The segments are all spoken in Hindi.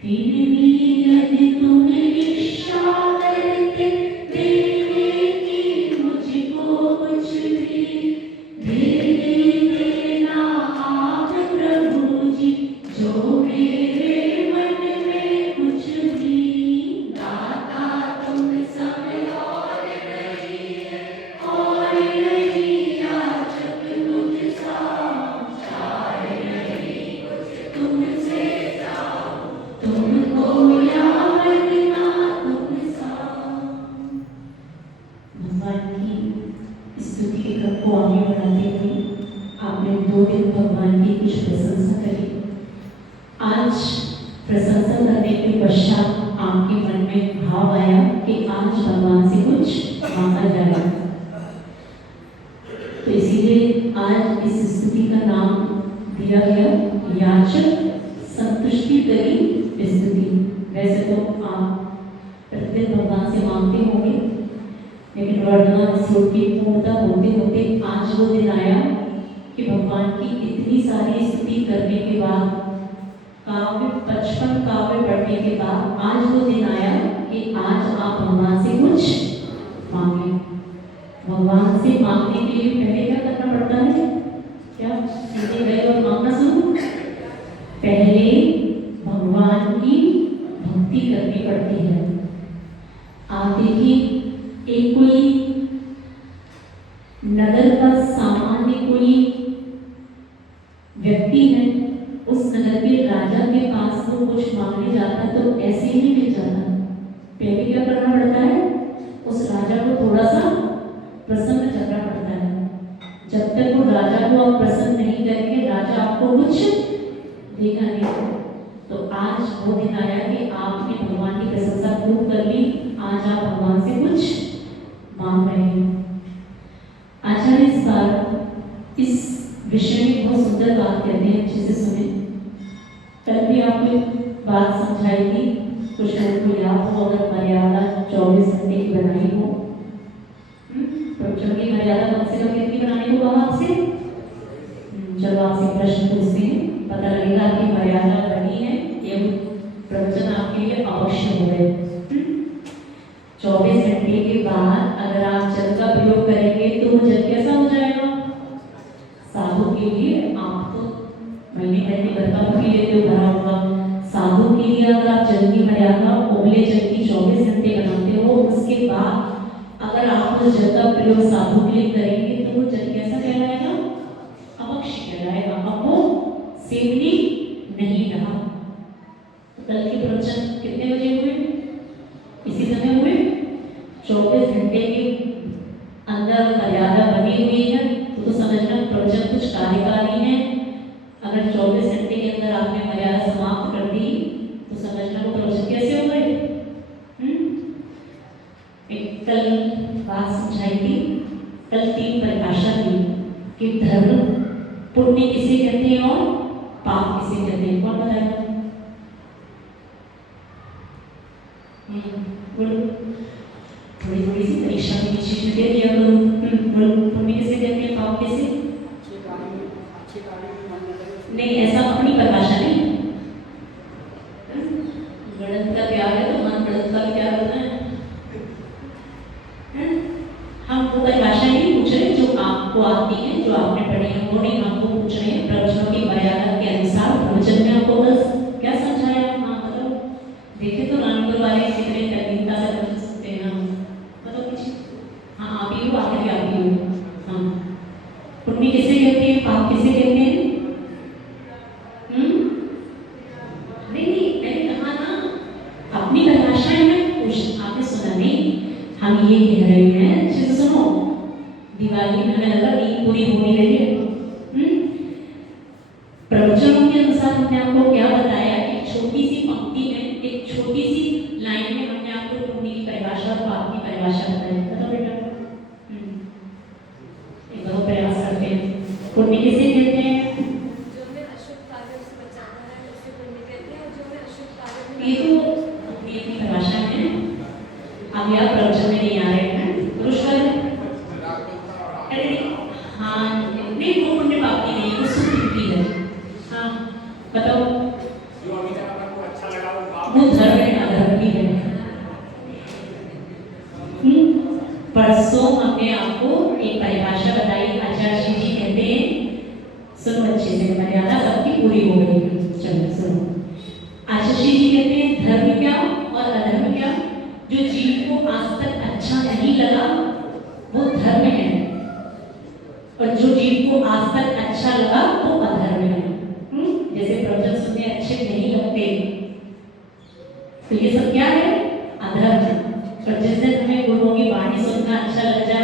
फिर भी यदि तुम निष्ठा भगवान की स्तुति को आगे बढ़ाते हुए आपने 2 दिन भगवान की कुछ प्रशंसा करी। आज प्रशंसा करने के पश्चात आपके मन में भाव आया कि आज भगवान से कुछ मांगा जाएगा, तो इसीलिए आज इस स्तुति का नाम दिया गया याचक संतुष्टि करी स्तुति। वैसे तो आप प्रतिदिन भगवान से मांगते होंगे, लेकिन वर्तमान श्लोक की पूर्णता होते होते आज वो दिन आया कि भगवान की इतनी सारी स्तुति करने के बाद, काव्य 55 काव्य पढ़ने के बाद आज वो दिन आया कि आज आप भगवान से कुछ मांगे। भगवान से मांगने के लिए पहले क्या करना पड़ता है? क्या सीधे गए और मांगना शुरू? पहले भगवान की भक्ति करनी पड़ती है। आप देखिए, एक कोई नगर का सामान्य कोई व्यक्ति है, उस नगर के राजा के पास तो कुछ मांगने जाता तो ऐसे ही नहीं मिल जाता। पहले क्या करना पड़ता है? उस राजा को थोड़ा सा प्रसन्न करना पड़ता है। जब तक वो राजा को आप प्रसन्न नहीं करेंगे, राजा आपको कुछ देगा नहीं। तो आज वो दिन आया कि आपने भगवान की प्रशंसा खूब कर ली, आज आप भगवान से कुछ मांग रहे हैं। आचार्य इस बार इस विषय में बहुत सुंदर बात कहते हैं, अच्छे से सुने। कल भी आपको बात समझाई थी, कुछ लोगों को याद हो, अगर मर्यादा 24 घंटे की बनाई हो, बच्चों की मर्यादा कम से कम कितनी बनानी हो आपसे? चलो आपसे प्रश्न पूछते हैं, पता लगेगा कि मर्यादा बनी है, ये प्रवचन आपके लिए अवश्य हो गए। 24 घंटे के बाद अगर आप जल का प्रयोग करेंगे तो वो जल कैसा हो जाएगा? साधु के लिए आप तो महीने महीने भर का पी लेते हो, भरा होगा। साधु के लिए अगर आप जल की मर्यादा उबले जल की 24 घंटे बनाते हो, उसके बाद अगर आप उस जल का प्रयोग साधु के लिए करेंगे तो वो जल कैसा कहलाएगा? अपक्ष कहलाएगा। अब वो सेवनी नहीं रहा। तो कल के प्रवचन कितने बजे हुए? इसी समय हुए। 24 घंटे के अंदर मर्यादा बनी हुई है तो समझना प्रवचन कुछ कार्यकारी है। अगर 24 घंटे के अंदर आपने मर्यादा समाप्त कर दी तो समझना वो प्रवचन कैसे हो गए? एक कल बात समझाई थी, कल 3 परिभाषा दी कि धर्म पुण्य किसे कहते हैं और पाप किसे कहते हैं। कौन बताएगा? थोड़ी थोड़ी सी परीक्षा में चीज दे दिया करो। पुण्य किसे कहते हैं, पाप किसे? नहीं, ऐसा अपनी परिभाषा नहीं। गणित का प्यार है तो मन गणित का प्यार होता है। हम वो परिभाषा नहीं पूछ रहे जो आपको आती है, जो आपने पढ़ी है, वो नहीं हमको पूछ रहे हैं। प्रवचनों की मर्यादा के अनुसार प्रवचन में आपको बस क्या समझाया? हाँ बताओ। देखे तो रानपुर वाले कितने तकनीकता से समझ सकते हैं। बताओ कुछ। हाँ आप ही हो, आगे भी आप ही हो। हाँ, पुण्य किसे कहते हैं, पाप किसे कहते हैं? नहीं, मैंने कहा ना अपनी परिभाषाएं में कुछ आपने सुना नहीं। हम ये कह रहे हैं, अच्छे से सुनो। दिवाली में हमें लगा ईद पूरी होने लगी है। प्रवचनों के अनुसार हमने आपको क्या बताया? एक छोटी सी पंक्ति में, एक छोटी सी लाइन में हमने आपको पुण्य की परिभाषा और पाप की परिभाषा बताई। बताओ बेटा। एक बार प्रयास करते हैं। पुण्य किसे कहते हैं? जो हमें अशुभ कार्यों से बचाना है उसे पुण्य कहते हैं, और जो हमें अशुभ कार्यों में ये तो पुण्य की परिभाषा है। अब यहाँ प्रवचन में नहीं आ रहे हैं। पुरुष वाले हाँ नहीं, वो पुण्य पाप की नहीं, वो सुख की है। हाँ बताओ। जो अभी तक आपको अच्छा लगा वो धर्म है, अधर्म की है। परसों हमने आपको एक परिभाषा बताई। आचार्य जी कहते हैं, सुनो अच्छे से, मर्यादा सबकी पूरी हो गई। चलो सुनो। आचार्य जी कहते हैं धर्म क्या और अधर्म क्या? जो जीव को आज तक अच्छा नहीं लगा वो धर्म है, और जो जीव को आज तक अच्छा लगा वो अधर्म है। जैसे प्रवचन सुनने अच्छे नहीं लगते तो ये सब क्या है? अधर्म। और जिस दिन हमें गुरुओं की वाणी सुनना अच्छा लग जाए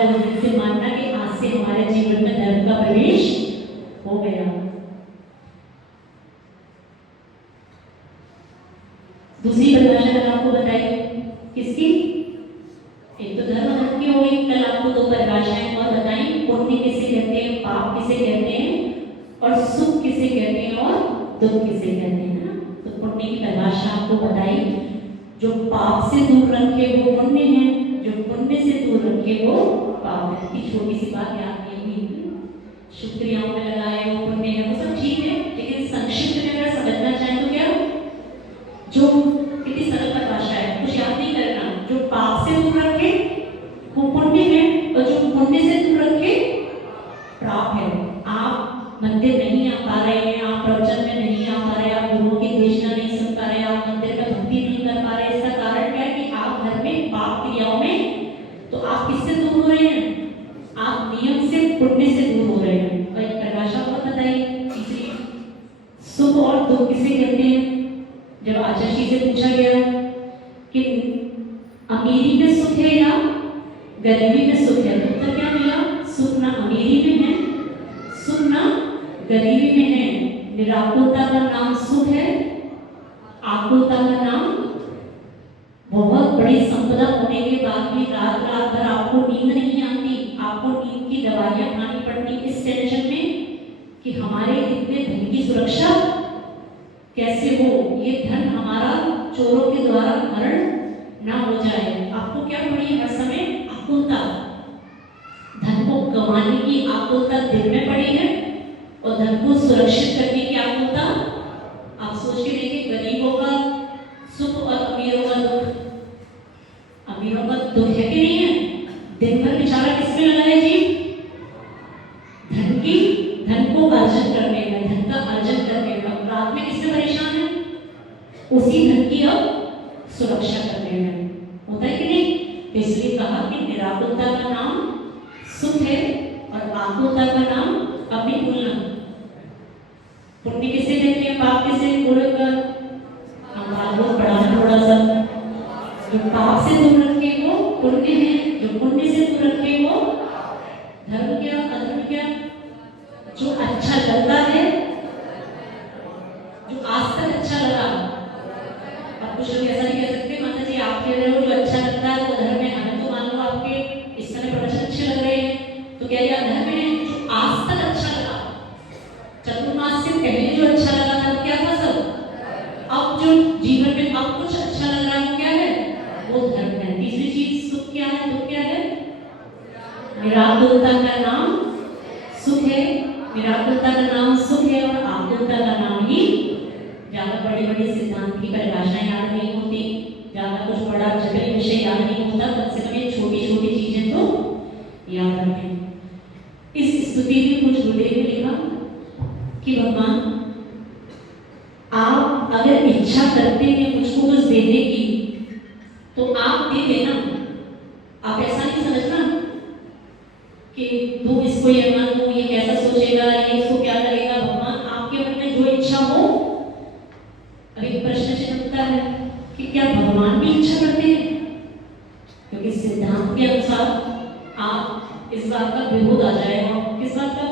किसे कहते हैं और सुख किसे कहते हैं और दुख किसे कहते हैं ना। तो पुण्य की परिभाषा आपको बताई, जो पाप से दूर रखे वो पुण्य है, जो पुण्य से दूर रखे वो पाप है। इतनी छोटी सी बात याद नहीं हुई, शुभ क्रियाओं में लगाए वो पुण्य है, वो सब ठीक है, लेकिन संक्षिप्त में अगर समझना चाहें तो क्या, जो कितनी सरल परिभाषा है, कुछ याद नहीं करना। जो पाप से दूर रखे वो पुण्य है और जो पुण्य से दूर रखे पाप है। आप मंदिर नहीं आ पा रहे हैं, आप प्रवचन में नहीं आ पा रहे, आप गुरुओं की देशना नहीं सुन पा रहे, आप मंदिर में भक्ति नहीं कर पा रहे, इसका कारण क्या है कि आप घर में पाप क्रियाओं में, तो आप किससे दूर हो रहे हैं, आप नियम से पुण्य से दूर हो रहे हैं। और एक परिभाषा और बताइए तीसरी, सुख और दुख किसे कहते हैं। जब आचार्य जी से पूछा गया कि अमीरी में सुख है या गरीबी में सुख है, तो उत्तर क्या मिला, सुख ना अमीरी में है, सुख ना गरीबी में है। निराकुलता का नाम सुख है, आकुलता का नाम, बहुत बड़ी संपदा होने के बाद भी रात रात भर आपको नींद नहीं आती, आपको नींद की दवाइयां खानी पड़ती इस टेंशन में कि हमारे इतने धन की सुरक्षा कैसे हो, ये धन हमारा चोरों के द्वारा हरण ना हो जाए। आपको क्या पड़ी हर समय, आकुलता, धन को कमाने की आकुलता दिल में पड़ी है और धन को सुरक्षित करने की आकुलता। आप सोच के देखिए, गरीबों का सुख और अमीरों का दुख, अमीरों का दुख है कि नहीं है, दिन भर बेचारा किसमें लगा है जी, धन को अर्जन करने में, धन का अर्जन करने में, रात में किससे परेशान है, उसी धन की अब सुरक्षा करने में, होता है कि नहीं। तो इसलिए कहा कि निराकुलता का नाम सुख है और आकुलता का नाम अपनी भूलना। पुण्य किसे कहते हैं, पाप किसे, गुण का हम पढ़ा थोड़ा सा। जो पाप से दूर रखे वो पुण्य है, जो पुण्य से दूर रखे वो धर्म क्या, अधर्म क्या, जो अच्छा लगता है, जो आज तक अच्छा लगा। अब कुछ लोग ऐसा नहीं कह सकते, माता जी आप कह रहे हो जो अच्छा लगता है वो धर्म है, हमें तो मान लो आपके इस समय प्रवचन अच्छे लग रहे हैं तो क्या यह धर्म है। जो आज तक अच्छा लगा, चतुर्मास से पहले जो अच्छा लगा था वो क्या था सब, अब जो जीवन में अब कुछ अच्छा लग रहा है वो क्या है, वो धर्म है। तीसरी चीज सुख क्या है, दुख क्या है, निराकुलता का नाम सुख है, निराकुलता का नाम सुख है और आकुलता का नाम ही। ज्यादा बड़ी बड़ी सिद्धांत की परिभाषाएं याद नहीं होती, ज्यादा कुछ बड़ा जटिल विषय याद नहीं होता, कम से कम ये छोटी छोटी चीजें तो याद रखें। इस स्तुति में कुछ गुरुदेव ने लिखा कि भगवान आप अगर इच्छा करते हैं मुझको कुछ देने की तो आप दे देना, आप ऐसा नहीं समझना कि तू इसको ये मान लो, ये कैसा सोचेगा, ये इसको क्या करेगा। भगवान आपके मन में जो इच्छा हो। अभी प्रश्न चिन्ह उठता है कि क्या भगवान भी इच्छा करते हैं, क्योंकि सिद्धांत के अनुसार आप इस बात का विरोध आ जाएगा। किस बात का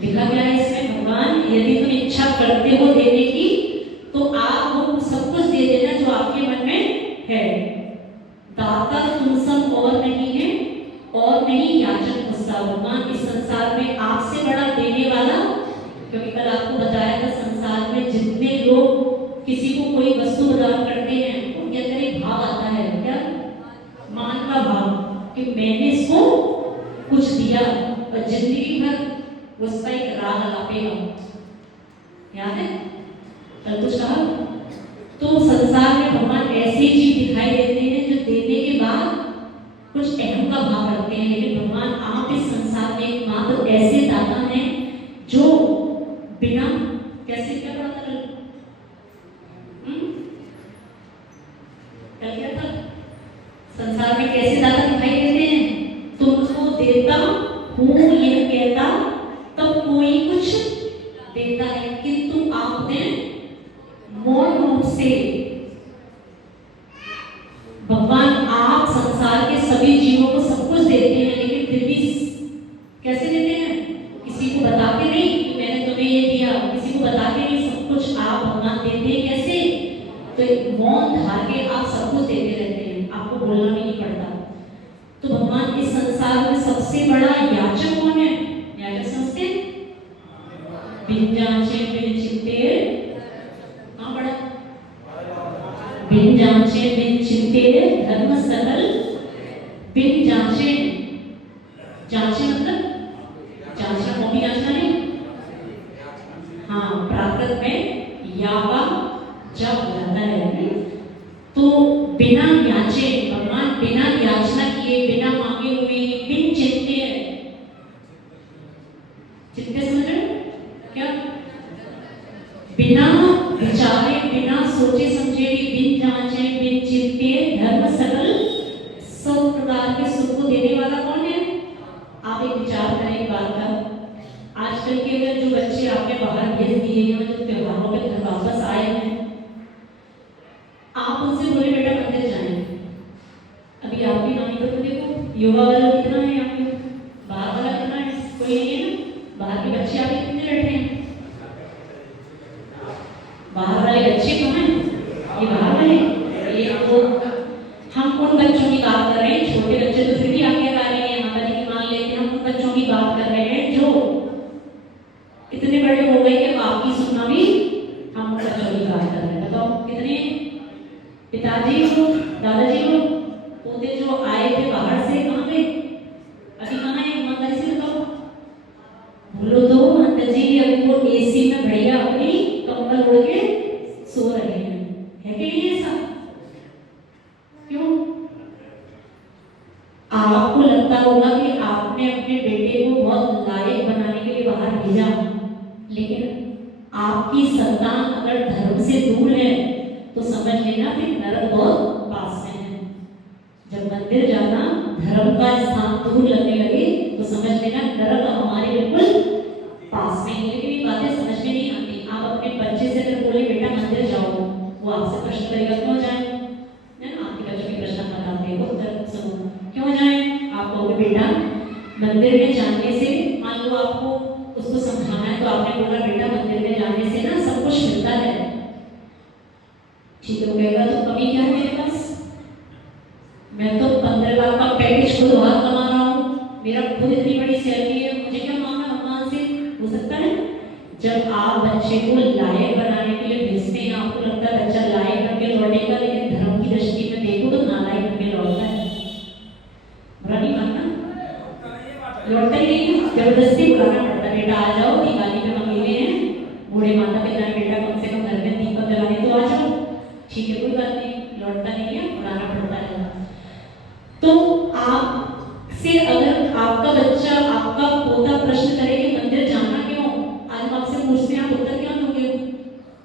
लिखा गया है इसमें, भगवान यदि तुम इच्छा करते हो देने की तो आप वो सब कुछ दे देना जो आपके मन में है। दाता तुम सब और नहीं है और नहीं याचक मुझसा। भगवान इस संसार में आपसे बड़ा देने वाला, क्योंकि कल आपको बताया था संसार में जितने लोग किसी को कोई वस्तु प्रदान करते हैं उनके अंदर एक भाव आता है, क्या, मान का भाव, कि मैंने इसको कुछ दिया और जिंदगी भर उसका एक राग लगापेगा। याद है कल कुछ कहा। तो संसार में भगवान ऐसे जीव दिखाई देते हैं जो देने के बाद कुछ अहम का भाव रखते हैं, लेकिन भगवान आप इस संसार में एकमात्र ऐसे दाता हैं जो बिना, कैसे, क्या पढ़ा था कल, क्या था, संसार में कैसे दाता दिखाई देते हैं, तुमको देता हूँ यह कहता तब कोई कुछ देता है, किंतु आपने मौन रूप से, भगवान आप संसार के सभी जीवों को सब कुछ देते हैं, लेकिन फिर भी कैसे देते हैं, किसी को बता के नहीं कि मैंने तुम्हें ये दिया, किसी को बता के नहीं, सब कुछ आप भगवान देते हैं। कैसे, तो एक मौन धार के आप सब कुछ देते रहते हैं, आपको बोलना भी नहीं पड़ता। तो भगवान इस संसार में सबसे बड़ा याचक कौन है, बिन जांचे बिन चिंते, हाँ बड़ा, बिन जांचे बिन चिंते धर्म सकल, बिन जांचे, जांचे मतलब जांचना, कॉपी जांचना नहीं, हाँ प्राकृत में या का जब हो जाता है, तो बिना याचे भगवान बिना याचना किए, बिना मांगे हुए, बिन चिंते, चिंते समझ रहे हो क्या? बिना विचारे, बिना सोचे समझे, बिन जांचे बिन चिंते धर्म सकल, सब प्रकार के सुख को देने वाला कौन है? आप एक विचार करें एक बात का, आजकल के अगर जो बच्चे आपके बाहर भेज दिए हैं, जो त्योहारों पे घर वापस आए हैं, आप उनसे बोले बेटा मंदिर जाएं। अभी आपकी नानी को तो देखो, युवा वाला कितना है यहाँ पे, बाहर वाला कितना है, कोई नहीं है ना, बाहर के बच्चे आके कितने बैठे हैं, बाहर वाले बच्चे कहाँ हैं? ये बाहर वाले, ये तो हम उन बच्चों की बात कर रहे हैं, छोटे बच्चे तो फिर भी आगे आ रहे हैं, माता जी की मान लेते हैं, हम उन बच्चों की बात कर रहे हैं जो इतने बड़े हो गए कि आपकी सुनना भी हम उन बच्चों की बात कर रहे हैं। बताओ कितने पिताजी को, दादाजी को, पोते जो आए थे बाहर से, कहाँ गए? अभी कहाँ है? ईमानदारी से बताओ। बोलो तो अंदर जी, अभी वो एसी में बढ़िया अपनी कंबल ओढ़ के सो रहे हैं, है कि नहीं ऐसा? क्यों? आपको लगता होगा कि आपने अपने बेटे को बहुत लायक बनाने के लिए बाहर भेजा, लेकिन आपकी संतान अगर धर्म से दूर है तो समझ लेना फिर नरक बहुत पास में है। जब मंदिर जाना धर्म का स्थान दूर लगने लगे तो समझ लेना नरक हमारे बिल्कुल पास में है। लेकिन ये बातें समझ में नहीं आती। आप अपने बच्चे से अगर बोले बेटा मंदिर जाओ, वो आपसे प्रश्न करेगा क्यों जाए, है ना? आपके बच्चों के प्रश्न बताते हैं, उत्तर सुनो, क्यों जाए? आप कहोगे बेटा मंदिर में जाने से, मान लो आपको उसको समझाना है तो आपने बोला बेटा मंदिर में जाने से ना सब कुछ मिलता है, ठीक है? वो कहेगा तो कमी क्या है मेरे पास, मैं तो 15 लाख का पैकेज खुद हाथ कमा रहा हूँ, मेरा खुद इतनी बड़ी सैलरी है, मुझे क्या मांगना भगवान से? हो सकता है जब आप बच्चे को लायक बनाने के लिए भेजते हैं, आपको लगता है बच्चा लायक बनके लौटेगा, लेकिन धर्म की दृष्टि में देखो तो नालायक बनके लौटता है। बुरा नहीं मानना, लौटता ही नहीं, जबरदस्ती बुलाना पड़ता है, बेटा आ जाओ, दिवाली में अकेले हैं, बूढ़े माता पिता ने बेटा कम से कम घर में दीपक जलाने तो आ जाओ, ठीक है कोई बात नहीं, लौटता नहीं है, बुलाना पड़ता है। तो आपसे अगर आपका बच्चा, आपका पोता प्रश्न करे कि मंदिर जाना क्यों, आज आपसे पूछते हैं, आप उत्तर क्या दोगे?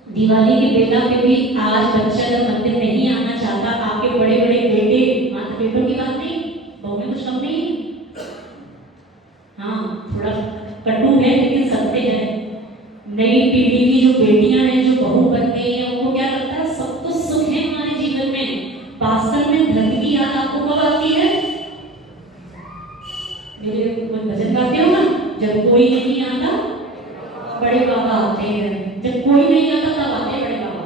दिवाली के बेला पे भी आज बच्चा जब मंदिर नहीं आना चाहता, आपके बड़े बड़े बेटे, माता बेटों की बात नहीं, बहू में कुछ कम नहीं, हाँ थोड़ा कटु है लेकिन सत्य है। नई पीढ़ी की जो बेटियां हैं, जो बहू बन गई हैं, उनको क्या लगता है सब कुछ सुख है हमारे जीवन में, वास्तव में धर्म की याद आपको कब आती है? मेरे कोई भजन गाते हो ना, जब कोई नहीं आता बड़े बाबा आते हैं, जब कोई नहीं आता तब आते हैं बड़े बाबा,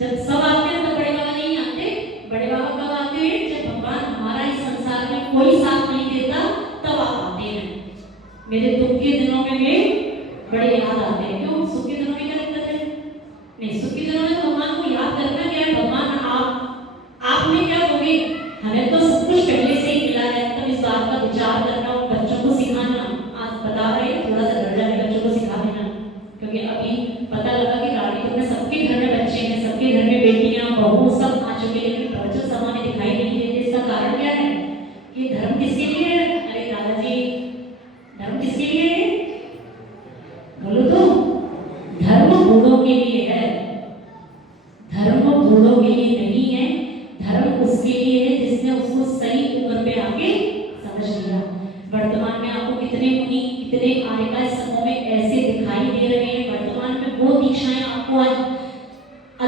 जब सब आते हैं तब बड़े बाबा नहीं आते। बड़े बाबा कब आते हैं? जब भगवान हमारा इस संसार में कोई साथ नहीं देता तब आप आते हैं। मेरे दुख के दिनों में वे बड़े याद आते हैं। क्यों? सुख के दिनों में क्या दिक्कत है? नहीं, सुख के दिनों में तो भगवान को याद करना क्या है, भगवान आपने क्या दोगे, हमें तो सब कुछ पहले से ही मिला है। तब इस बात का विचार करना और बच्चों को सिखाना, आज बता रहे हैं थोड़ा सा डर जाए बच्चों को सिखा देना, क्योंकि अभी पता लगा कि रानीपुर में सबके घर में बच्चे हैं, सबके घर में बेटियां बहू सब आ चुके, लेकिन प्रवचन सभा में दिखाई नहीं देते। इसका कारण क्या है कि धर्म किसके लिए है? अरे दादाजी धर्म किसके लिए है? बोलो तो, धर्म बूढ़ों के लिए है, धर्म बूढ़ों के लिए नहीं है। धर्म उसके लिए है जिसने उसको सही उम्र पे आके समझ लिया। वर्तमान में आपको कितने मुनि, कितने आर्यकाय समूह में ऐसे दिखाई दे रहे हैं। वर्तमान में वो दीक्षाएं आपको आज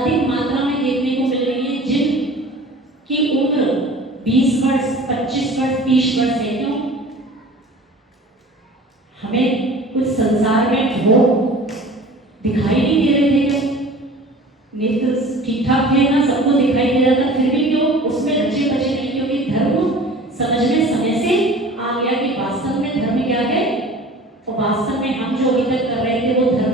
अधिक मात्रा में देखने को मिल रही है जिनकी उम्र 20 वर्ष, 25 वर्ष, 30 वर्ष है। क्यों? हमें कुछ संसार में वो दिखाई नहीं दे रहे थे, क्यों? नेत्र ठीक ठाक थे ना, सबको दिखाई दे रहा था, फिर भी क्यों उसमें रचे बचे नहीं? क्योंकि धर्म समझ में समय से आ गया कि वास्तव में धर्म क्या है, और वास्तव में हम जो अभी तक कर रहे थे वो धर्म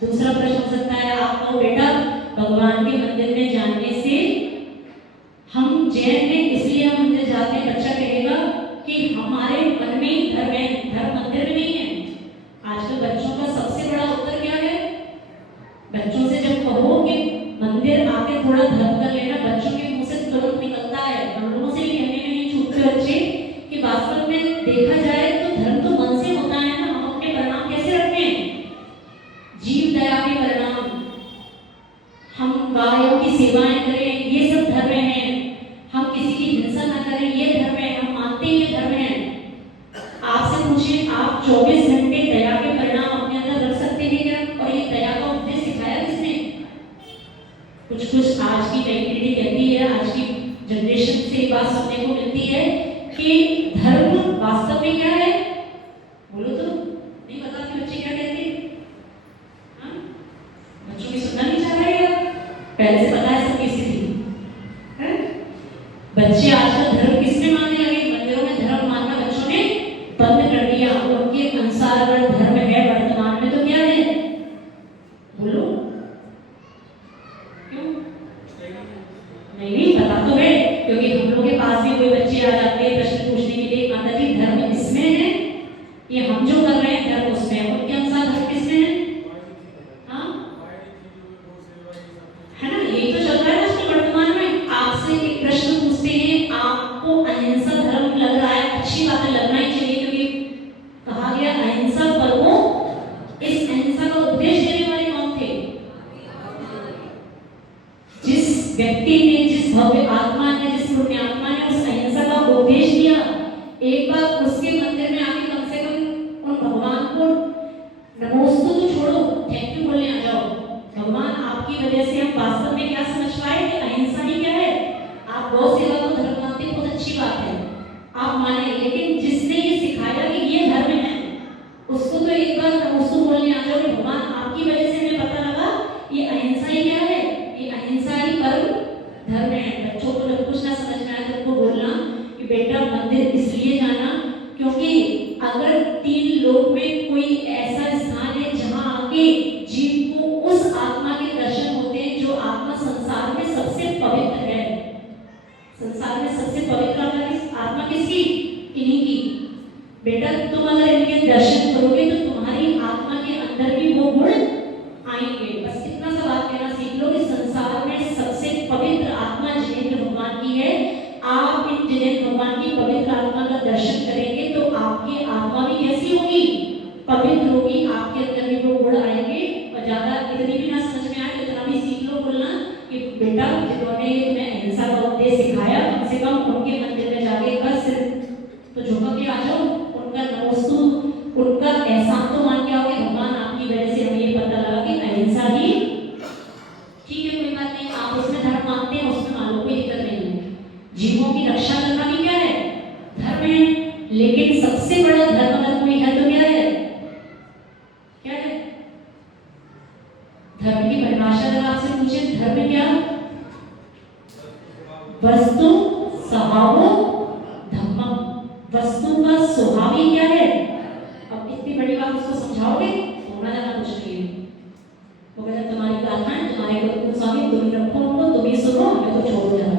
दूसरा प्रश्न हो सकता है आपको, बेटा भगवान के मंदिर में जाने से हम जैन में इसलिए हम मंदिर जाते हैं, बच्चा कहेगा कि हमारे मन में ही धर्म है, धर्म मंदिर में नहीं है। आजकल बच्चों का सबसे बड़ा उत्तर क्या है? बच्चों से जब कहो कि मंदिर आके थोड़ा धर्म कर लेना, बच्चों के मुंह से तुरंत निकलता है, हम लोगों से भी कहने में नहीं छूटते बच्चे कि वास्तव में देखा जाए तो धर्म तो मन से होता है ना। हम अपने परिणाम कैसे रखते हैं? जीव दया के परिणाम, हम गायों की सेवाएं करें, ये सब धर्म है। हम किसी की हिंसा न करें, ये धर्म है, हम मानते हैं ये धर्म है। आपसे पूछे, आप 24 घंटे दया के परिणाम अपने अंदर रख सकते हैं क्या? और ये दया का उपदेश सिखाया किसने? कुछ आज की नई पीढ़ी कहती है, आज की जनरेशन से एक बात सुनने को मिलती है कि धर्म वास्तव में क्या है? बोलो तो, नहीं पता कि बच्चे क्या कहते हैं? हाँ? बच्चों की सुनना नहीं चाह रहे हैं, पहले से पता है सबकी स्थिति है। बच्चे आजकल धर्म किसमें मानने लगे? मंदिरों में धर्म मानना बच्चों ने बंद कर दिया। उनके अनुसार अगर धर्म है वर्तमान में तो क्या है? बोलो क्यों? नहीं पता तो है, क्योंकि हम लोग के पास भी कोई बच्चे आ जाते हैं प्रश्न पूछने के लिए, माता जी धर्म इसमें है, ये हम जो कर रहे हैं धर्म उसमें है। उनके अनुसार धर्म किसमें है? हाँ है ना, यही तो चल रहा है आजकल वर्तमान में। आपसे एक प्रश्न पूछते हैं, आपको अहिंसा धर्म लग रहा है, अच्छी बात है, लगना ही चाहिए, क्योंकि कहा गया अहिंसा परमो। इस अहिंसा का उपदेश देने वाले कौन थे? जिस व्यक्ति ने, जिस भव्य आत्मा ने, जिस पुण्य आत्मा ने उस अहिंसा का उपदेश दिया, एक बार उसके मंदिर में आके कम से कम उन भगवान को नमोस्तु तो छोड़ो, थैंक यू बोलने आ जाओ। भगवान आपकी वजह से हम वास्तव में क्या समझ पाए कि अहिंसा ही क्या है। आप गौ सेवा को धर्म मानते हैं, बहुत अच्छी बात है, आप माने, लेकिन जिसने ये सिखाया कि ये धर्म है, उसको तो एक बार नमोस्तु बोलने आ जाओ कि भगवान आपकी वजह से हमें पता लगा ये अहिंसा ही क्या है, ये अहिंसा ही परम धर्म है। बच्चों को जब कुछ ना समझ में आए तो उनको बोलना कि बेटा मंदिर इसलिए जाना क्योंकि अगर 3 लोक में कोई ऐसा स्थान है जहां आके जीव को उस आत्मा के दर्शन होते हैं जो आत्मा संसार में सबसे पवित्र है। संसार में सबसे पवित्र आत्मा किसकी? इन्हीं की। बेटा तुम अगर इनके दर्शन करोगे तो तुम्हारी आत्मा के अंदर भी वो गुण आएंगे। बस इतना सा बात कहना सीख लो कि संसार में सबसे पवित्र आत्मा जिनेंद्र भगवान की है। आप इन जिनेंद्र भगवान की पवित्र आत्मा का दर्शन करेंगे तो आपकी आत्मा भी कैसी होगी? पवित्र होगी, आपके अंदर भी वो गुण आएंगे। और ज्यादा इतनी भी ना समझ में आए तो इतना भी सीख लो बोलना कि बेटा जिन्होंने तुम्हें अहिंसा का उपदेश सिखाया, कम से कम उनके मंदिर में जाके बस तो झुका के आ जाओ, उनका नमोस्तु, उनका एहसान तो मान के आओगे। भगवान आपकी वजह से हमें ये पता लगा कि अहिंसा ही ठीक है, कोई बात नहीं, आप उसमें धर्म मानते हैं, उसमें मान लो, कोई दिक्कत नहीं है। जीवों की रक्षा करना भी क्या है? धर्म है। लेकिन सबसे बड़ा धर्म अगर कोई है तो क्या है? क्या है? धर्म की परिभाषा अगर आपसे पूछे, धर्म क्या? वस्तु स्वभावो धम्मम। वस्तु का स्वभाव ही क्या है? अब इतनी बड़ी बात उसको समझाओगे होना जाना कुछ नहीं है। वो कहता तुम्हारी प्रार्थना है, तुम्हारे को स्वामी तुम ही रखो, उनको तुम ही सुनो, हमें तो छोड़ जाओ।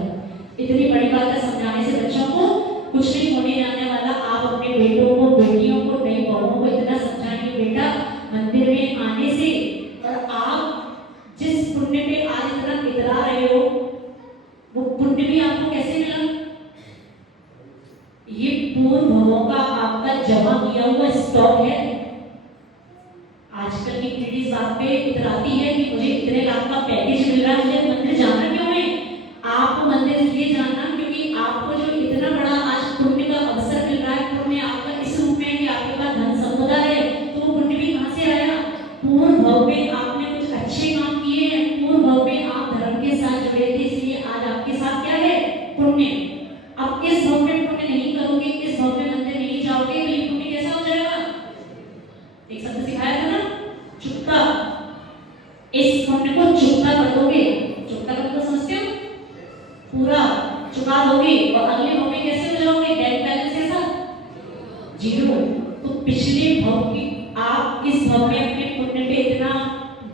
इतनी बड़ी बात है, समझाने से बच्चों को कुछ नहीं होने जाने वाला। आप अपने बेटों को, बेटियों को, नई बहुओं को इतना समझाएंगे बेटा मंदिर में आने से, और आप जिस पुण्य पे आज इतना इतरा रहे हो वो पुण्य भी आपको कैसे मिला? ये पूर्व भवों का आपका जमा किया हुआ स्टॉक है। आजकल की पीढ़ी इस बात पे इतराती है कि मुझे इतने लाख का पैकेज मिल रहा है, मुझे मंदिर जाना क्यों है? आपको मंदिर इसलिए जाना क्योंकि आपको जो इतना बड़ा आज पुण्य का अवसर मिल रहा है, पुण्य आपका इस रूप में कि आपके पास धन संपदा है, तो वो पुण्य भी कहां से आया? पूर्व भव में आपने कुछ अच्छे काम किए हैं, पूर्व भव में आप धर्म के साथ जुड़े थे, इसलिए आज आपके साथ क्या है? पुण्य। अब इस भव में पुण्य नहीं करोगे, इस भव में मंदिर नहीं जाओगे तो ये पुण्य कैसा हो जाएगा? एक शब्द सिखाया था ना, चुकता। इस पुण्य को चुकता कर दोगे। चुकता कर दो समझते हो? पूरा चुका दोगे और अगले भव में कैसे हो जाओगे? बैंक बैलेंस कैसा? जीरो। तो पिछले भव की आप इस भव में अपने पुण्य पे इतना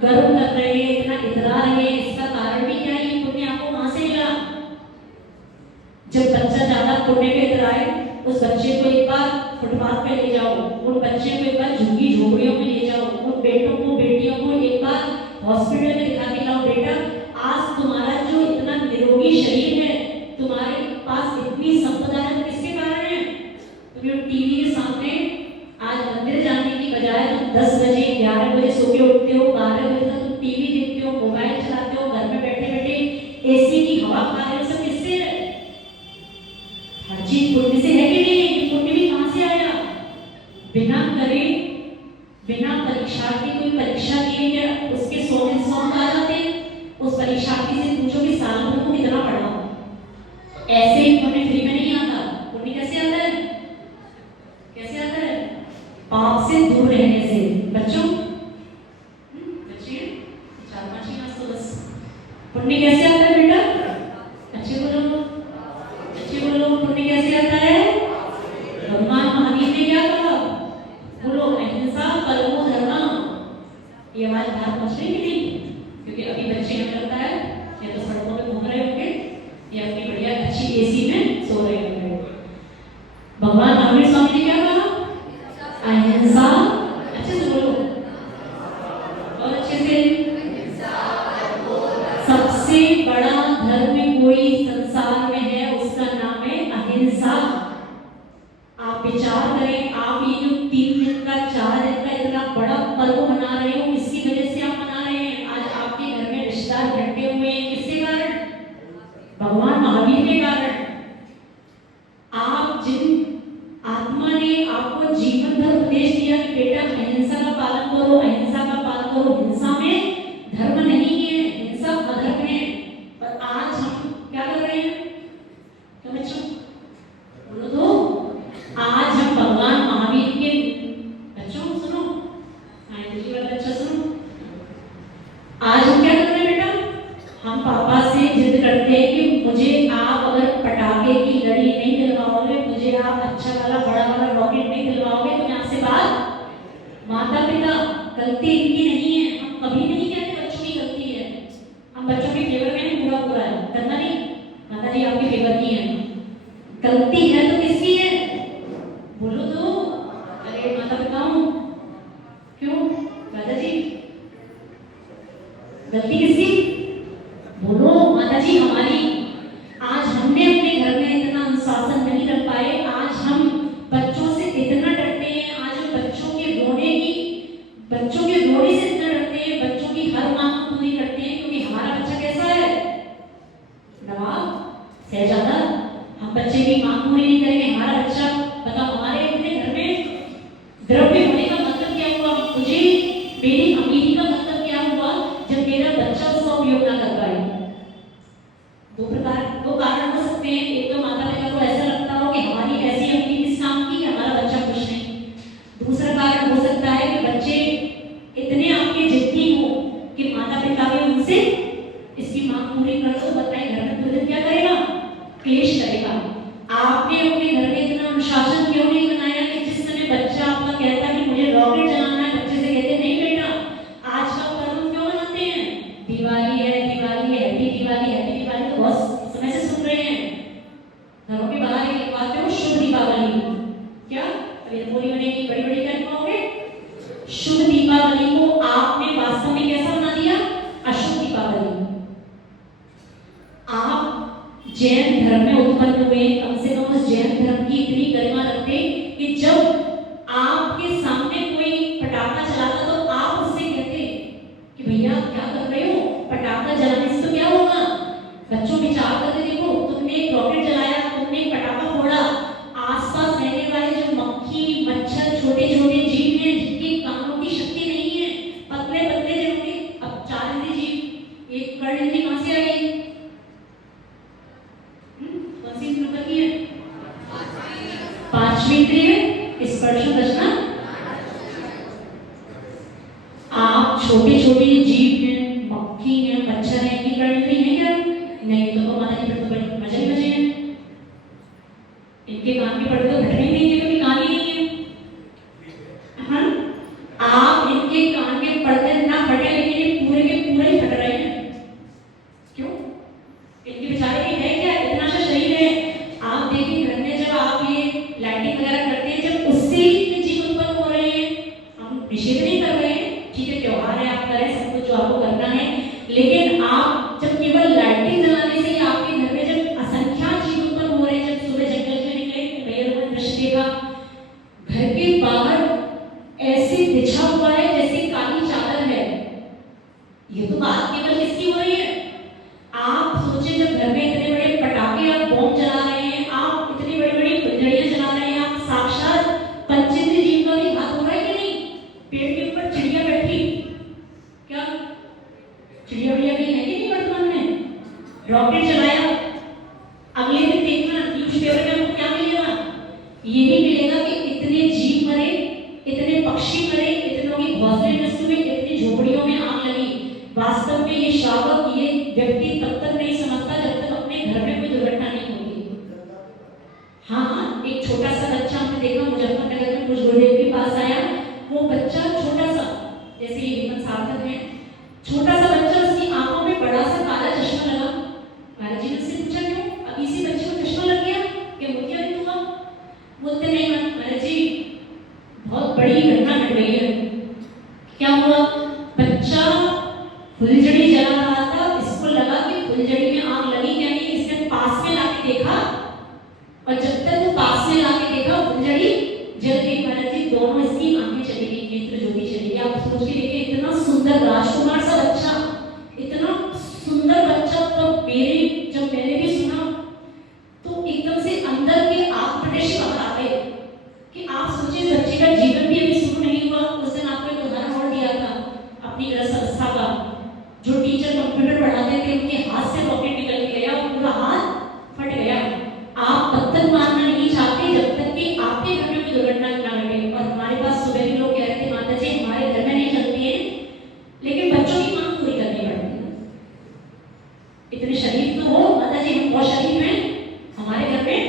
गर्व कर रहे हैं, इतना इतरा रहे हैं, इसका कारण भी क्या है? ये पुण्य आपको कहां से मिला? जब बच्चा ज्यादा पुण्य पे इतराए, उस बच्चे को एक बार फुटपाथ पे ले जाओ, उन बच्चे को एक बार झुग्गी झोपड़ियों में ले जाओ, उन बेटों को बेटियों को एक बार हॉस्पिटल में दिखा के लाओ, बेटा आज तुम्हारा जो इतना निरोगी शरीर है, तुम्हारे पास इतनी संपदा है, तो किसके कारण है? तुम लोग टीवी के सामने आज मंदिर जाने की बजाय तुम 10 बजे 11 बजे सो के उठते हो, 12 बजे तक तुम टीवी देखते हो, मोबाइल चलाते हो, घर में बैठे बैठे एसी की हवा खा रहे हो, सब किससे है? हर चीज पुण्य से है कि नहीं? ये पुण्य भी कहां से आया? बिना करे, बिना परीक्षार्थी कोई परीक्षा दिए क्या उसके 100 आ जाते हैं? उस परीक्षार्थी से पूछो कि साल भर को कितना पढ़ा? ऐसे ही पुण्य फ्री में नहीं आता। पुण्य कैसे आता है? कैसे आता है? पाप से दूर रहने से। बच्चों बच्चे 4-5 ही मास तो बस। पुण्य कैसे आता है बेटा? अच्छे बोलो, अच्छे बोलो। पुण्य कैसे आता है? भगवान महावीर ने क्या कहा? बोलो, अहिंसा परमो धर्म। ये आवाज बाहर पहुंच रही है नहीं? क्योंकि अभी बच्चे हमें लगता है या तो सड़कों पे घूम रहे होंगे या अपनी बढ़िया अच्छी एसी में सो रहे होंगे। भगवान महावीर स्वामी ने क्या कहा? अहिंसा, अच्छे से बोलो और अच्छे से। सबसे बड़ा धर्म कोई संसार में है, उसका नाम है अहिंसा। आप विचार करें, आप ये जो 3 दिन का 4 दिन का इतना बड़ा पर्व मना रहे हो, किसकी वजह से आप मना रहे हैं? आज आपके घर में रिश्तेदार बैठे हुए हैं, किसके कारण? भगवान महावीर के कारण। आप जिन आत्मा ने आपको जीवन भर उपदेश दिया कि बेटा अहिंसा का पालन करो, अहिंसा का पालन करो, हिंसा में धर्म नहीं है, हिंसा अधर्म है, पर आज हम क्या कर रहे हैं? तो बच्चों बोलो तो, आज हम भगवान महावीर के बच्चों सुनो, दूसरी बात बच्चा सुनो, आज हम क्या कर रहे हैं बेटा? हम पापा से जिद करते हैं कि मुझे आप अगर पटाखे की लड़ी नहीं दिलवाओगे, मुझे आप अच्छा वाला बड़ा वाला रॉकेट नहीं दिलवाओगे, तो मैं आपसे बात। माता पिता गलती इनकी नहीं है, हम कभी नहीं कहते बच्चों की गलती है, हम बच्चों के फेवर में पूरा पूरा है करना नहीं। माता जी आपके फेवर की है, गलती है तो किसकी है? बोलो तो। अरे माता पिता हूं क्यों? राजा जी गलती किसकी? बोलो माता जी हमारी। आज हमने अपने घर में इतना अनुशासन नहीं रख पाए, आज हम बच्चों से इतना डरते हैं, आज हम बच्चों के रोने से इतना डरते हैं, बच्चों की हर मांग पूरी करते हैं, क्योंकि हमारा बच्चा कैसा है? नवाब, शहजादा। हम बच्चे की मांग पूरी नहीं करेंगे, हमारा बच्चा बताओ हमारे अपने घर में द्रव्य होने का मतलब क्या हुआ? मुझे मेरी अमीरी का मतलब क्या हुआ जब मेरा बच्चा उसका उपयोग ना कर पाए? दो कारण हो सकते हैं। एक तो माता पिता को ऐसा लगता हो कि हमारी ऐसी अमीरी किस काम की, हमारा बच्चा खुश नहीं। दूसरा कारण हो सकता है कि बच्चे इतने आपके जिद्दी हो कि माता पिता भी उनसे इसकी मांग पूरी कर दो, बताइए घर में तुरंत क्या करेगा? क्लेश करेगा। आपने अपने घर में इतना अनुशासन क्यों नहीं बनाया कि जिस समय बच्चा आपका कहता है कि मुझे रॉकेट जलाना है, बच्चे से कहते नहीं बेटा आज का पर्व क्यों मनाते हैं? दिवाली है, दिवाली है, हैप्पी दिवाली, हैप्पी दिवाली तो बहुत समय से सुन रहे हैं। घरों के बाहर एक लिखवाते हो शुभ दीपावली। क्या अभी रंगोली बनेगी, बड़ी बड़ी क्या लिखवाओगे? शुभ दीपावली को आपने वास्तव में कैसा बना दिया? अशुभ दीपावली। आप जैन धर्म में उत्पन्न हुए, कम से कम उस जैन धर्म की इतनी गरिमा रखते कि जब आपके सामने कोई पटाखा चलाता तो आप उससे कहते कि भैया क्या कर रहे हो? पटाखा जलाने से तो क्या होगा? बच्चों विचार करके देखो, तुमने एक रॉकेट जलाया, तुमने एक पटाखा फोड़ा, आसपास रहने वाले जो मक्खी मच्छर छोटे छोटे जीव हैं जिनके कानों की शक्ति नहीं है, पतले पतले जो होंगे, अब 4 इंद्रिय जीव, एक कर्ण इंद्रिय कहां से आई? कौन सी इंद्रिय की है? 5वीं इंद्रिय स्पर्श रचना। आप छोटे छोटे जीव हैं, मक्खी हैं, मच्छर हैं, इनकी कर्ण इंद्रिय है क्या? नहीं। तो माता जी फिर तो मजे ही मजे हैं, इनके कान की पड़ते तो घटने ही नहीं थे, क्योंकि कान ही नहीं है। हाँ, आप इनके कान के पर्दे ना फटे, लेकिन ये आप करें सब कुछ जो आपको करना है, लेकिन आप जब केवल लाइटिंग जलाने से ही आपके घर में जब असंख्यात जीव उत्पन्न हो रहे हैं, जब सुबह जंगल में निकले भैया लोगों ने दृश्य देखा, घर के बाहर ऐसे बिछा हुआ है जैसे काली चादर है। ये तो बात केवल किसकी हो रही है? आप सोचिए जब घर में इतने बड़े पटाखे आप बॉम्ब जला रहे हैं, आप इतनी बड़ी बड़ी फुलझड़ियां जला रहे हैं, आप साक्षात पंचेंद्रिय जीव का भी हाथ हो रहा है कि नहीं? पेड़ के ऊपर चिड़िया बैठी, क्या चिड़िया बढ़िया कहीं है कि नहीं वर्तमान में? रॉकेट चलाया, अगले दिन देखना न्यूज पेपर में आपको क्या मिलेगा? यही मिलेगा कि इतने जीव मरे, इतने पक्षी मरे, इतनों की घोंसले नष्ट हुए, इतनी झोपड़ियों में आग लगी। वास्तव में ये शावक, ये व्यक्ति तब तक नहीं समझता जब तक अपने घर में कोई दुर्घटना नहीं होगी। हाँ, एक छोटा सा बच्चा हमने देखा मुजफ्फरनगर में कुछ गुरुदेव के पास आया, वो बच्चा छोटा सा, जैसे ये हिम्मत सार्थक है, छोटा सा बच्चा, उसकी आंखों में बड़ा सा काला चश्मा लगा। महाराज जी ने उससे पूछा क्यों? अब इसी बच्चे को चश्मा लग गया, क्या मोतिया भी हुआ? बोलते नहीं महाराज जी, बहुत बड़ी घटना घट गई है। क्या हुआ? बच्चा फुलझड़ी जला रहा था, इसको लगा कि फुलझड़ी में आग लगी क्या नहीं, इसने पास में लाके देखा, और जब तक वो पास में लाके देखा फुलझड़ी जल गई। महाराज जी दोनों इसकी आंखें चली गई, नेत्र ज्योति चली गई। आप सोच के देखिए, इतना सुंदर राजकुमार सा बच्चा, इतना सुंदर बच्चा। तो जब मैंने भी सुना तो एकदम से अंदर के आग प्रदेश बाहर आ गए कि आप सोचिए इस बच्चे का जीवन भी अभी शुरू नहीं हुआ। उस दिन आपको एक उदाहरण और दिया था अपनी गृह संस्था का, जो टीचर कंप्यूटर पढ़ाते थे उनके हाथ से रॉकेट निकल गया, पूरा हाथ फट गया। आप तब तक मानना नहीं चाहते जब तक कि आपके घर में कोई दुर्घटना ना घटे। और हमारे पास सुबह भी लोग कह रहे थे माता जी हमारे घर में नहीं चलती है, लेकिन बच्चों की मांग पूरी करनी पड़ती है। इतने शरीफ तो हो माता जी, हम बहुत शरीफ हैं, हमारे घर में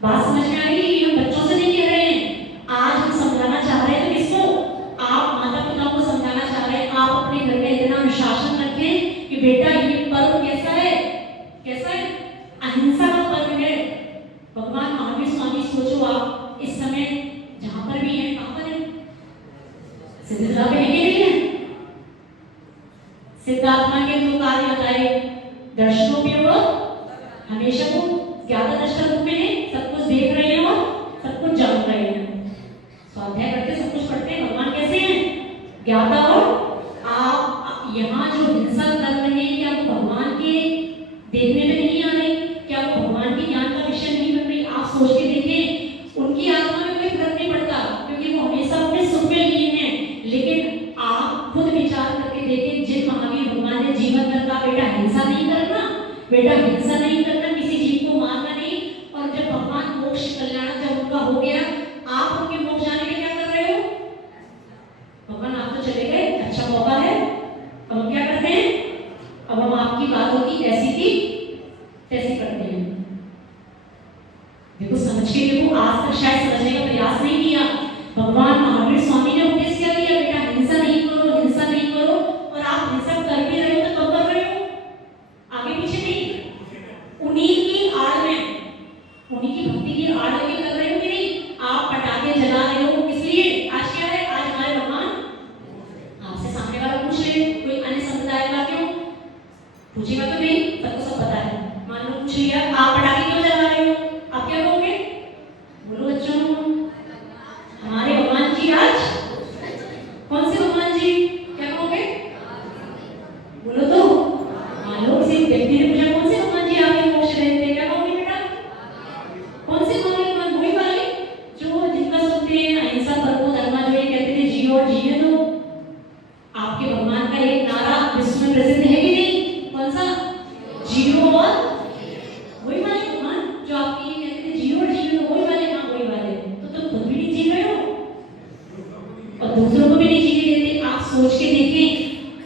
बात समझ में आ रही है। हम बच्चों से नहीं कह रहे हैं, आज हम समझाना चाह रहे हैं। तो किसको? आप माता पिता को समझाना चाह रहे हैं। आप अपने घर में इतना अनुशासन रखें कि बेटा ये पर्व कैसा है, कैसा है? अहिंसा का पर्व है। भगवान महावीर स्वामी, सोचो आप इस समय जहां पर भी हैं, कहां पर हैं? सिद्धार्थ में नहीं है। सिद्धात्मा के दो कार्य बताए, दर्शनों में वो हमेशा को ज्ञाता दृष्टा रूप में है, सब कुछ देख रहे हैं और सब कुछ जान रहे हैं। स्वाध्याय करते सब कुछ पढ़ते हैं। भगवान कैसे हैं? ज्ञाता। और आप यहाँ जो हिंसा कर रहे हैं, क्या वो भगवान के देखने में नहीं आ रही? क्या वो भगवान के ज्ञान का विषय नहीं बन रही? आप सोच के देखें, उनकी आत्मा में कोई फर्क नहीं पड़ता क्योंकि वो हमेशा अपने सुख में लीन है। लेकिन आप खुद विचार करके देखें, जिन महावीर भगवान ने जीवन भर का बेटा हिंसा नहीं करना, बेटा हिंसा नहीं करना, किसी जीव को मारना नहीं, और जब भगवान मोक्ष कल्याण जब उनका हो गया, आप उनके मोक्ष जाने में क्या कर रहे हो? भगवान आप तो चले गए, अच्छा मौका है, अब हम क्या करते हैं? अब हम आपकी बातों की ऐसी की तैसी करते हैं। देखो समझ के देखो, आज तक शायद समझने का प्रयास नहीं किया। भगवान महावीर स्वामी ने उपदेश क्या दिया? बेटा हिंसा नहीं करो, हिंसा नहीं करो। और आप हिंसा कर भी रहे हो तो कब कर रहे हो? आगे पीछे नहीं, उन्हीं की आड़ में, उन्हीं की भक्ति की आड़ में कर रहे हो कि नहीं? आप पटाखे जला रहे हो किस लिए? आज क्या है? आज हमारे भगवान आपसे सामने वाला पूछ रहे, कोई अन्य समुदाय का क्यों पूछेगा? तो नहीं, सबको सब पता है। मान लो पूछ लिया, आप पटाखे क्यों जला रहे हो? आप क्या कहोगे? बोलो बच्चों, हमारे भगवान जी आज कौन से भगवान जी? क्या कहोगे? बोलो तो। मान लो किसी व्यक्ति ने पूछा कौन से भगवान जी आपके मोक्ष देते हैं, क्या कहोगे बेटा? कौन से भगवान? वही वाले जो जिनका सुनते हैं अहिंसा परमो धर्मा, जो ये कहते थे जियो और जिए दो। आपके भगवान का एक नारा विश्व में प्रसिद्ध है कि नहीं? कौन सा? जियो और वही वाले भगवान जो आपके ये कहते थे जियो और जिए दो, वही वाले। हाँ वही वाले। तो तुम खुद भी नहीं जी रहे हो और दूसरों को भी नहीं जीने देते। आप सोच के देखें,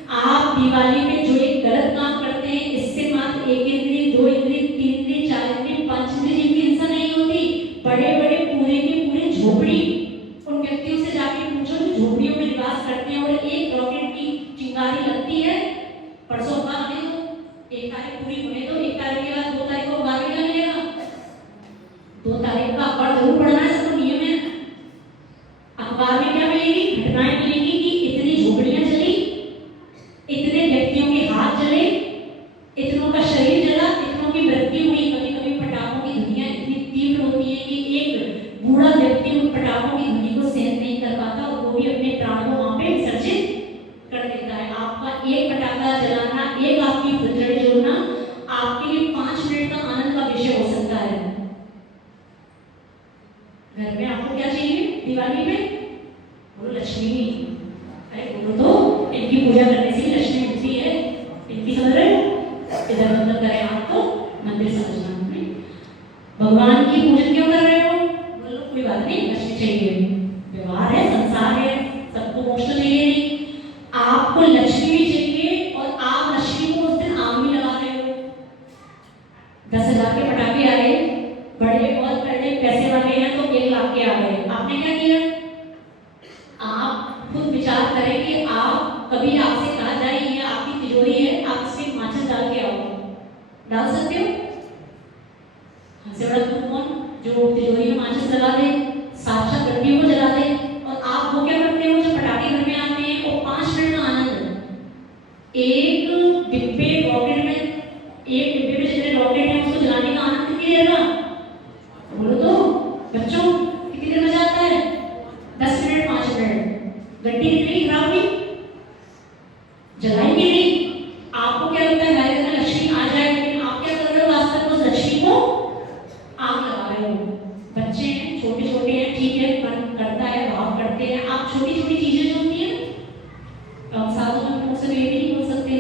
आप दिवाली में जो एक गलत काम करते हैं, इससे मात्र एक इंद्रिय, दो इंद्रिय, तीन इंद्रिय, चार इंद्रिय, पांच इंद्रिय जिनकी हिंसा नहीं होती, बड़े बड़े पूरे के पूरे झोपड़ी, उन व्यक्तियों से जाके पूछो जो झोपड़ियों में निवास करते हैं और एक रॉकेट की चिंगारी लगती है, परसों बाद दे दो, 1 तारीख पूरी होने दो, 1 तारीख के बाद 2 तारीख को अखबार में क्या मिलेगा? 2 तारीख का अखबार जरूर पढ़ना है, सबको नियम है। अखबार में क्या मिलेगी? घटनाएं मिलेगी कि इतनी झोपड़ियां जली, है। आपका एक पटाखा जलाना, एक आपकी फुलझड़ी जोड़ना आपके लिए 5 मिनट का आनंद का विषय हो सकता है। घर में आपको क्या चाहिए दिवाली में? बोलो लक्ष्मी। अरे बोलो तो, इनकी पूजा करने से ही लक्ष्मी मिलती है। इनकी समझ रहे हो? इधर मतलब करें आप तो मंदिर समझना नहीं। भगवान की पूजन क्यों कर रहे हो? बोलो कोई बात नहीं, लक्ष्मी चाहिए, व्यवहार है, संसार है, सबको मोक्ष चाहिए नहीं, आपको लक्ष्मी भी चाहिए। और आप लक्ष्मी को उस दिन आग में लगा रहे हो। 10,000 के पटाखे आए, बड़े बहुत बड़े पैसे वाले हैं तो 1 लाख के आ गए। आपने क्या किया? आप खुद विचार करें कि आप कभी आपसे कहा जाए ये आपकी तिजोरी है, आप इसमें माचिस डाल के आओ, डाल सकते हो? हमसे बड़ा तुम कौन जो तिजोरी में माचिस लगा दे, साक्षात गड्ढियों को जला दे। और आप वो क्या करते हो? जब पटाखे घर में आते हैं और 5 मिनट का आनंद, एक डिब्बे रॉकेट में, एक डिब्बे में जितने रॉकेट हैं उसको जलाने का आनंद कितनी देर का? बोलो तो बच्चों, कितनी देर में जाता है? 10 मिनट 5 मिनट। गड्ढी कितनी खराब हुई, जलाएंगे नहीं। आपको क्या लगता है हमारे घर में लक्ष्मी आ जाए, लेकिन आप क्या कर रहे हो? वास्तव में उस लक्ष्मी को आग लगा रहे हो। बच्चे हैं, छोटे छोटे हैं, ठीक है, मन करता है, भाव करते हैं। आप छोटी छोटी चीजें जो होती है, कम सालों में मुझसे ये भी नहीं बोल सकते।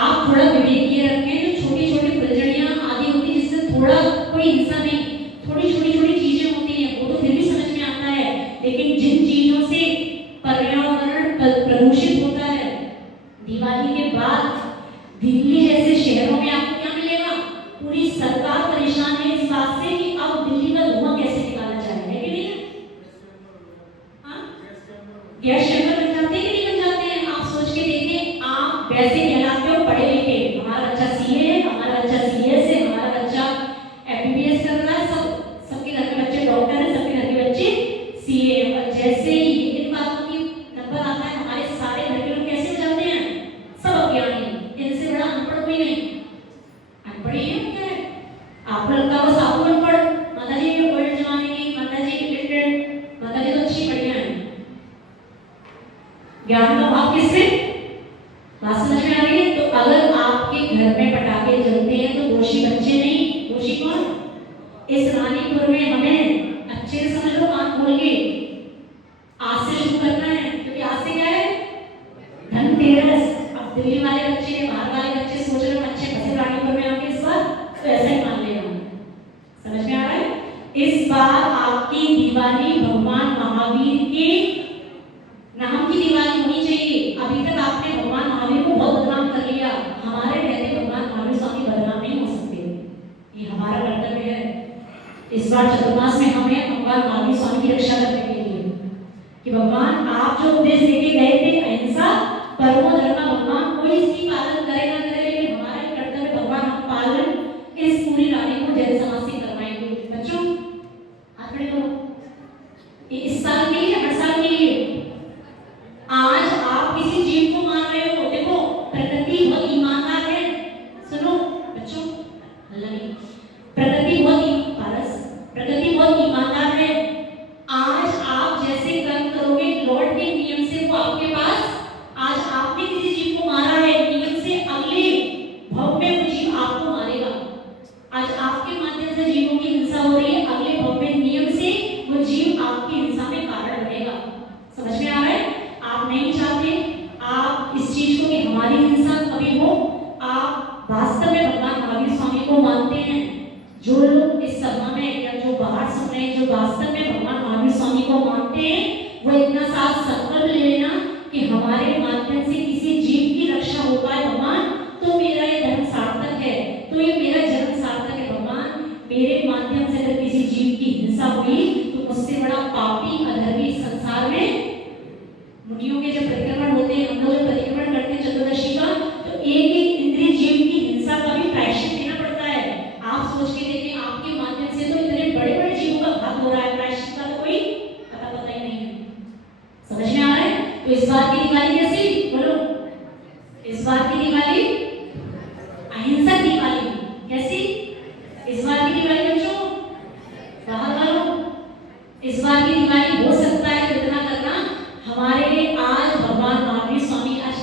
आप थोड़ा विवेकीय रखें, जो छोटी छोटी फुलझड़ियां आदि होती है जिससे थोड़ा कोई हिस्सा नहीं, थोड़ी छोटी छोटी चीजें होती हैं, वो तो फिर भी समझ में आता है। लेकिन जिन चीजों से पर्यावरण प्रदूषित होता है, दिवाली के बाद दिल्ली जैसे शहरों में आपको क्या मिलेगा? पूरी सरकार परेशान है इस बात से कि अब दिल्ली का धुआं कैसे निकाला जाए, है कि नहीं? हाँ, गैस चैम्बर बन जाते हैं कि नहीं बन जाते हैं? आप सोच के देखिए, आप वैसे कहलाते हो पढ़े लिखे, हमारा बच्चा सीए है, हमारा बच्चा सीएस है, हमारा बच्चा एमबीबीएस कर रहा है, सबके घर के बच्चे डॉक्टर हैं, सबके घर के बच्चे सीए है। और जैसे ही इन बातों की नंबर आता है, हमारे सारे घर के लोग कैसे हो जाते हैं? सब अज्ञानी। इनसे बड़ा अनपढ़ कोई नहीं। अनपढ़ ही है क्या है? आपको लगता है बस आपको अनपढ़, माता जी ओल्ड जमाने की, माता जी इलिटरेट, माता जी तो अच्छी बढ़िया है। ज्ञान का भाव किसमें? बात समझ में आ रही है? तो अगर आपके घर में पटाखे जलते हैं तो दोषी बच्चे नहीं, दोषी कौन? इस रानीपुर में हमें अच्छे से समझ लो, कान खोल के आज से शुरू करना है, क्योंकि आज से क्या है? धनतेरस। अब दिल्ली वाले बच्चे, बाहर वाले बच्चे सोच रहे हैं अच्छे फंसे रानीपुर में आके इस बार, तो ऐसा ही मान लेगा। समझ में आ रहा है? इस बार आपकी दिवाली भगवान महावीर के नाम की दिवाली होनी चाहिए। अभी तक आपने भगवान महावीर को बहुत बदनाम कर लिया। हमारे रहते भगवान महावीर स्वामी बदनाम नहीं हो सकते, ये हमारा कर्तव्य है। इस बार चतुर्मास में हमें भगवान महावीर स्वामी की रक्षा करने के लिए कि भगवान आप जो उपदेश देके गए थे अहिंसा परमो धर्म, भगवान कोई इसकी पालन करे ना करे, लेकिन हमारा कर्तव्य भगवान हम पालन इस पूरी रानी को जैन समाज से करवाएंगे। बच्चों हाथ खड़े करो। ये इस साल के लिए, हर साल के लिए। आज आप किसी जीव को मार रहे हो, देखो प्रकृति बहुत ईमानदार है। सुनो बच्चों, हल्ला नहीं, प्रकृति बहुत प्रकृति बहुत ईमानदार है। आज आप जैसे कर्म करोगे लॉर्ड के नियम से वो आपके पास, आज आपने किसी जीव को मारा है, नियम से अगले भव में वो जीव आपको मारेगा। आज आपके माध्यम से जीवों की हिंसा हो रही है, अगले भव में नियम से वो जीव आपकी हिंसा में कारण बनेगा। समझ में आ रहा है? आप नहीं चाहते आप इस चीज को कि हमारी हिंसा कभी हो। आप वास्तव में भगवान महावीर स्वामी को मानते हैं। जो लोग इस सभा में या जो बाहर सुन रहे हैं, जो वास्तव में भगवान महावीर स्वामी को मानते हैं, वो इतना साथ संकल्प ले लेना कि हमारे माध्यम से किसी जीव की रक्षा हो पाए भगवान, तो मेरा ये धर्म सार्थक है, तो ये मेरा जन्म सार्थक है। भगवान मेरे माध्यम से अगर किसी जीव की हिंसा हुई तो मुझसे बड़ा पापी अधर्मी संसार में। मुनियों के जब परिक्रमण होते हैं, हम लोग जब परिक्रमण करते हैं चतुर्दशी का, तो एक एक इंद्रिय जीव की हिंसा का भी प्रायश्चित देना पड़ता है। आप सोच के देखें, आपके माध्यम से तो इतने बड़े बड़े जीवों का घात हो रहा है, प्रायश्चित का तो कोई पता ही नहीं है। समझ में आ रहा है? तो इस बार की दिवाली कैसी? बोलो, इस बार की दिवाली अहिंसक दिवाली। कैसी? इस बार की दिवाली बच्चों बाहर वालों, इस बार की दिवाली हो सकता है तो इतना करना, हमारे आज भगवान महावीर स्वामी आज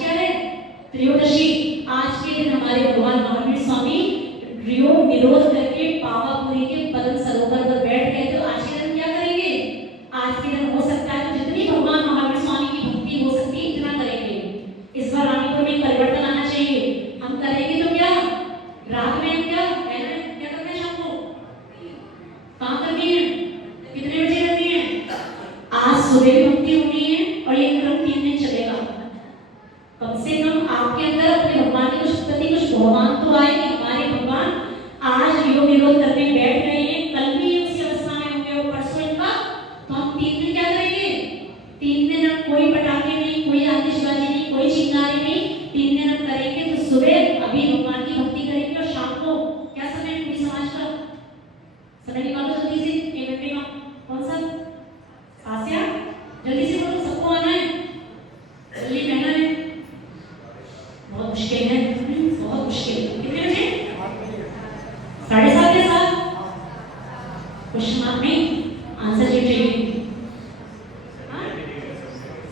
आपके अंदर अपने भगवान के प्रति कुछ बहुमान तो आए कि हमारे भगवान आज योग विरोध करने बैठ रहे हैं, कल भी उसी अवस्था में होंगे और परसों इनका, तो हम 3 दिन क्या करेंगे? 3 दिन हम कोई पटाखे नहीं, कोई आतिशबाजी नहीं, कोई चिंगारी नहीं, 3 दिन हम करेंगे। तो सुबह अभी भगवान की भक्ति करेंगे और शाम को क्या समय है पूरी समाज का? समय निकालो जल्दी से, 1 घंटे का। कौन सा? आसिया, जल्दी से बोलो, सबको आना है, जल्दी कहना है। बहुत मुश्किल है, बहुत मुश्किल है। कितने बजे? 7:30 के साथ क्वेश्चन मार्क नहीं, आंसर शीट चाहिए।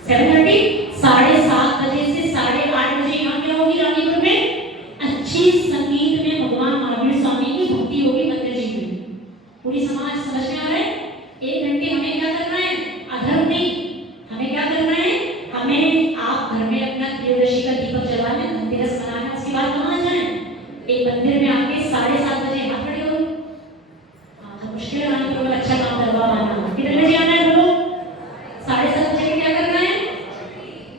7:30, 7:30 बजे से 8:30 बजे यहाँ क्या होगी? रानीपुर में अच्छी संगीत में भगवान महावीर स्वामी की भक्ति होगी मंदिर जी में। पूरी समाज समझ में आ रहा है? 1 घंटे हमें क्या करना है? अधर्म नहीं, हमें क्या करना है? हमें आप घर में अपना त्रयोदशी का दीपक जलाना है, धनतेरस मनाना है। उसके बाद कहाँ जाए? एक मंदिर में आके 7:30 बजे हाथ खड़े हो। हाँ, मुश्किल है रानीपुर में अच्छा काम करवा पाना। कितने बजे आना है बोलो? 7:30 बजे क्या करना है?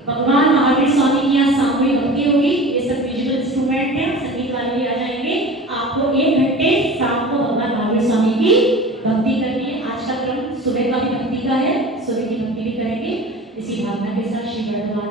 भगवान महावीर स्वामी की यहाँ सामूहिक भक्ति होगी। ये सब म्यूजिकल इंस्ट्रूमेंट है, संगीत वाले भी आ जाएंगे। आपको 1 घंटे शाम को भगवान महावीर स्वामी की भक्ति करनी है। आज का क्रम सुबह का भी भक्ति का है, सुबह की भक्ति भी करेंगे। इसी भावना के साथ श्री वर्धमान